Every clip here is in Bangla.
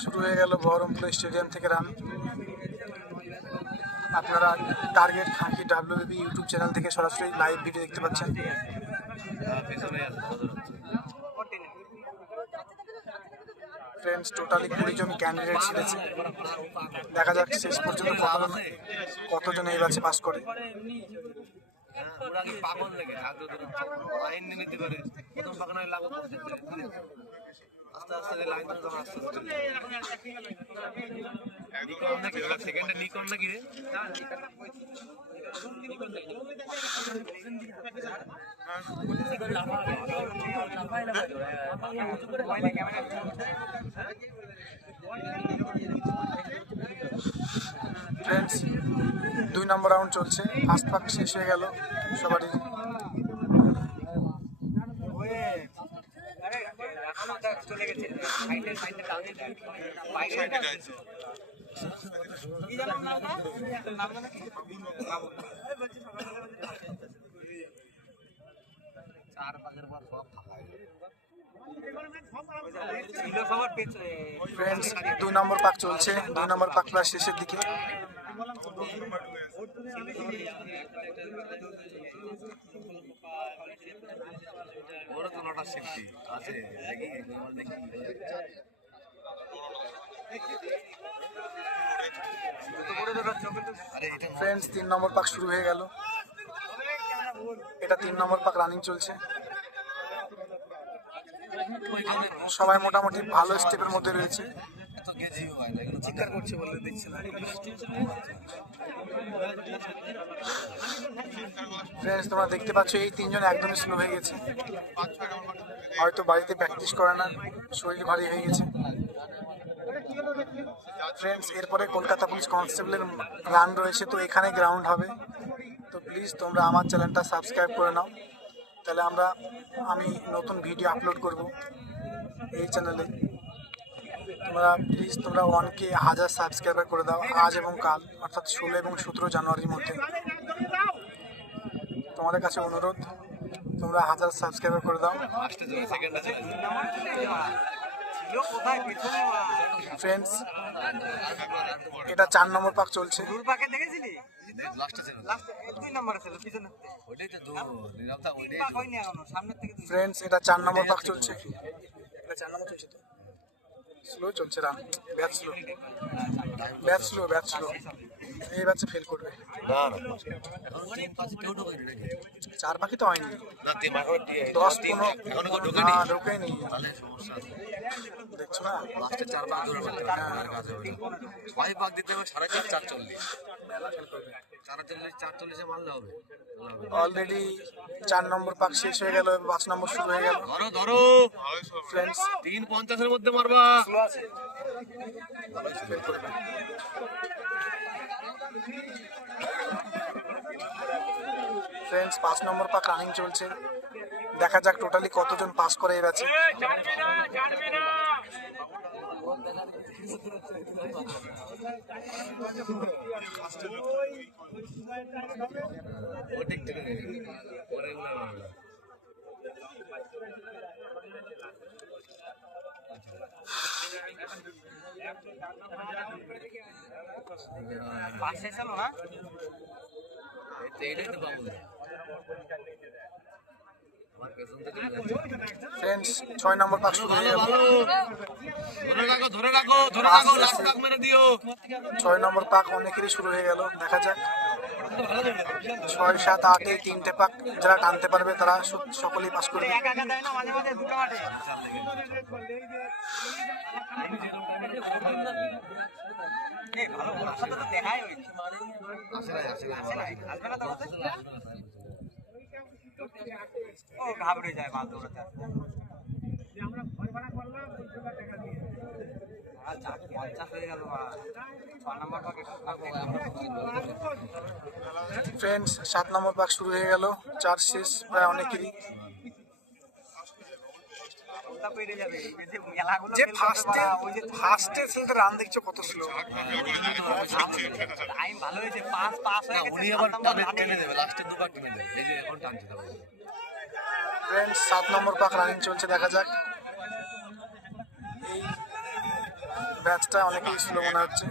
শুরু হয়ে গেল বহরমপুর স্টেডিয়াম থেকে রান। আপনারা টার্গেট খাঁকি WBB ইউটিউব চ্যানেল থেকে সরাসরি লাইভ ভিডিও দেখতে পাচ্ছেন। ফ্রেন্ডস, টোটালি 20 জন ক্যান্ডিডেট ছিলেছে। দেখা যাক শেষ পর্যন্ত কতজন এই ব্যাচে পাস করে। ফ্রেন্ডস, 2 নম্বর রাউন্ড চলছে। ফার্স্ট পাক শেষ হয়ে গেল সবারই। ফ্রেন্ডস, 2 নম্বর পাক চলছে। 2 নম্বর পাক প্রায় শেষের দিকে। ফ্রেন্ডস, 3 নম্বর পাক শুরু হয়ে গেল। এটা 3 নম্বর পাক রানিং চলছে। সবাই মোটামুটি ভালো স্টেপের মধ্যে রয়েছে। ফ্রেন্ডস, তোমরা দেখতে পাচ্ছ এই 3 জন একদমই স্লো হয়ে গেছে। হয়তো বাড়িতে প্র্যাকটিস করে না, শরীর ভারী হয়ে গেছে। ফ্রেন্ডস, এরপরে কলকাতা পুলিশ কনস্টেবলের রান রয়েছে, তো এখানে গ্রাউন্ড হবে। তো প্লিজ তোমরা আমার চ্যানেলটা সাবস্ক্রাইব করে নাও, তাহলে আমি নতুন ভিডিও আপলোড করব এই চ্যানেলে। তোমরা 1K 1000 সাবস্ক্রাইবার করে দাও আজ এবং কাল, অর্থাৎ 16 এবং 17 জানুয়ারির মধ্যে। তোমাদের কাছে অনুরোধ, তোমরা 1000 সাবস্ক্রাইবার করে দাও। ফ্রেন্ডস, এটা 4 নম্বর পাক চলছে। ফ্রেন্ডস, এটা 4 নম্বর পাক চলছে। তো স্লো চলছে রান, ব্যাট স্লো। এই ব্যাচে ফেল করবে। 4 পাখি তো হয়নি, 10-15 ঢোকেনি। দেখছো না, অলরেডি 4 নম্বর পাক শেষ হয়ে গেল, 5 নম্বর শুরু হয়ে গেল। ফ্রেন্ডস, 3:50 মধ্যে মারবা। ফ্রেন্ডস, 5 নম্বর পাক রানিং চলছে। দেখা যাক টোটালি কতজন পাস করে এই ব্যাচে। ফ্রেন্ডস, 6 নম্বর পাক শুরু হয়ে গেল। 6 নম্বর পাক অনেকেরই শুরু হয়ে গেল। দেখা যাক 6, 7, 8 এই 3টে পাক যারা টানতে পারবে তারা সকলেই পাস করবে। ঘাবড়ে যায় বাল দৌড়াতে। ফ্রেন্ডস, 7 নম্বর পাক শুরু হয়ে গেল। 4 শেষ প্রায় অনেকেরই। অবস্থা পেরে যাবে এই যে মেলাগুলো যে fail করতে পারা, ওই যে ফার্স্টে ছেলেটা রান দেখছো কত স্লো। টাইম ভালো হয়েছে, পাস হয়ে গেছে, উনি আবার 7 নম্বর টেনে রানে। দেবে, লাস্টে দুবার টেনে দেবে। এই যে এখন টানছে তারপরে। ফ্রেন্ডস 7 নম্বর পাক রানিং চলছে, দেখা যাক। এই ব্যাচটা অনেকই স্লো মনে হচ্ছে।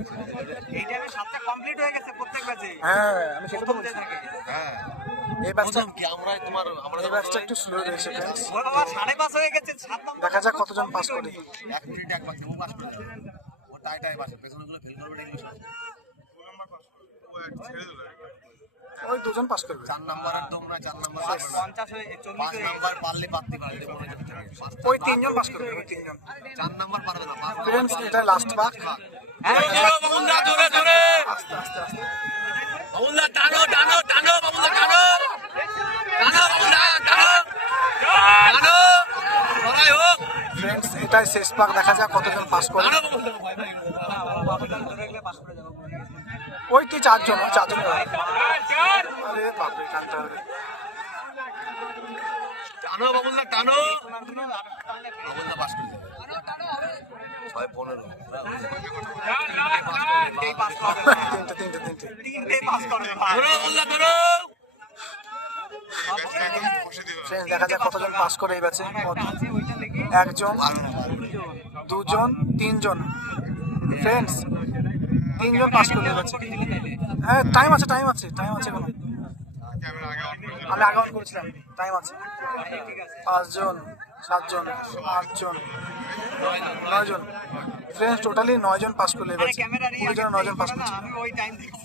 এই টাইমে 7টা কমপ্লিট হয়ে গেছে প্রত্যেক ম্যাচে, হ্যাঁ আমি সেটা তো বলছি। থাকে হ্যাঁ, এই ব্যাচটা প্রথম কি আমরা আমরা এই ব্যাচটা একটু স্লো রয়েছে ফ্রেন্ডস। ও বাবা 5.5 হয়ে গেছে, 7 নম্বর দেখা যাক কতজন পাস করে। 1 মিনিট একবার দেবো, পাস করে যাবে। ও টাই পাস, পেছনেগুলো ফেল করবে, এগুলো সব। ওই দুজন পাস করবে। 4 নাম্বার আর তোমরা 4 নাম্বার পাস করবে। 50 হয়ে 40 5 হয়ে নাম্বার পারলে পারতে পারে, যদি মনে যেতে থাকে। ওই তিনজন পাস করবে, ওই তিনজন। 4 নাম্বার পারবে না, 5 ফ্রেন্ডস এটা লাস্ট পাক। হ্যাঁ বাবুলদা জোরে জোরে, আস্তে আস্তে আস্তে। বাবুলদা টানো টানো টানো, বাবুলদা টানো টানো, বাবুলদা টানো টানো, লড়াই হোক, ফ্রেন্ডস এটাই শেষ পাক, দেখা যাক কতজন পাস করে। টানো বাবুলদা। বাবুদান ধরে গেলে পাস করে যাবো। ওই তুই চারজন আরে বাপরে কানতে হবে। টানো বাবুলদা টানো, টুর্নামেন্টগুলো আর টানলে বাবুলদা পাস করে যাবে। 6-15 তিনটেই পাস করবে না। তিনটে তিনটেই পাস করবে ভাই। ধরো বাবুলদা ধরো। ফ্রেন্ডস দেখা যাক কতজন পাস করে এই ব্যাচে। আছে ওইটা লেগে একজন, দুজন, তিনজন। ফ্রেন্ডস তিনজন পাস করলে এই ব্যাচে। হ্যাঁ টাইম আছে কোনো। আমি আগে অন করেছিলাম, টাইম আছে। 5জন, 7জন, 8জন, 9জন। ফ্রেন্ডস টোটালি 9জন পাস করলে এই আরে ব্যাচে। ক্যামেরা 20 জন 9জন পাস করছে। আমি ওই টাইম দেখছি।